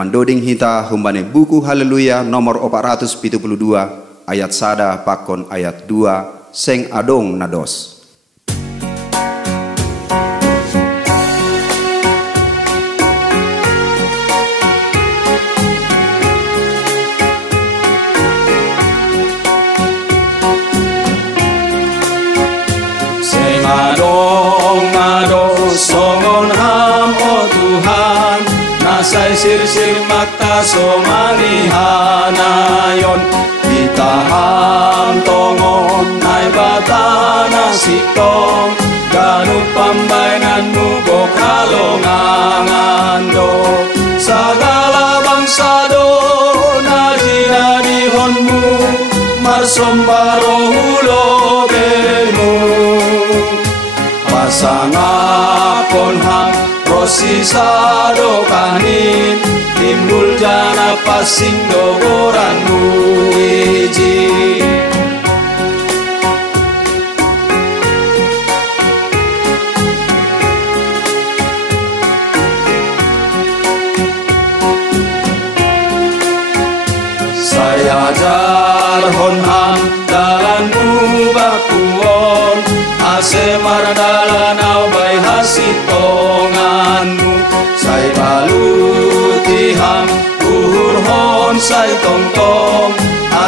Mandoding hita humbane buku Haleluya nomor 472 ayat sada pakon ayat 2 seng adong nados. Seng adong nados songon ham o Tuhan, nasay sir-sir makta somangihanayon. Kita ham tongon nay bata nasitong, ganut pambayananmu bokalongangan do. Sagala bangsa do najinadihonmu, marsombaro hulo bemu. Pasangapon ham prosisado kanin, timbul jana pasing dogoranmu iji. Saya ajar honham dalanmu bakuon, ase mardalanau bay hasitonganmu. Say balutiham uhur hon say tongtong,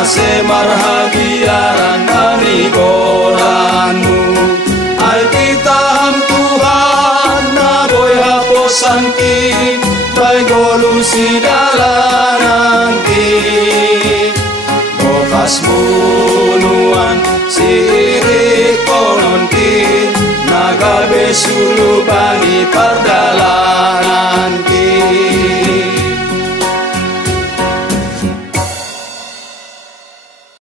ase marhagiaran manigoranmu. Ay kitaham Tuhan na boy haposangki, bay golusi dalananti. Bokas munuan sirik pononkin, nagabe sulu bani pardalanan ki.